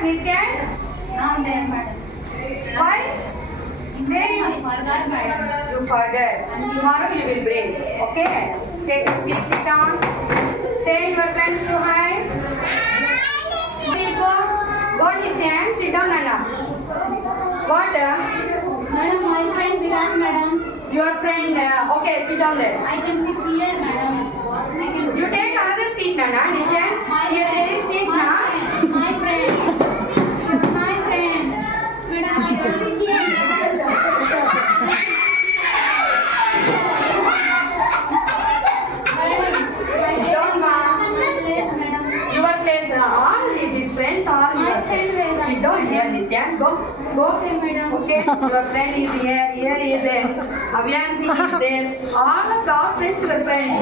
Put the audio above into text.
Nityan? Not there, madam. Why? Where you forgot, madam? You forget. Tomorrow you will bring. Okay? Take a seat, sit down. Say your friends to hi. Go. Go, Nityan. Sit down, Anna. What? Madam, my friend Virat, madam. Your friend. Okay, sit down there. I can sit here, madam. I can. You take another seat, Nana. Nityan. Here there is seat, na. My friend. My friend. Madam, I can sit here. Sit down, ma. Yes, madam. Your place. All these friends, all My yours. friend Virat. Sit down here, Nityan. Go. Go. Okay, madam. Okay, your friend is here, here is there, Avyansi is there, all of our friends, your friends.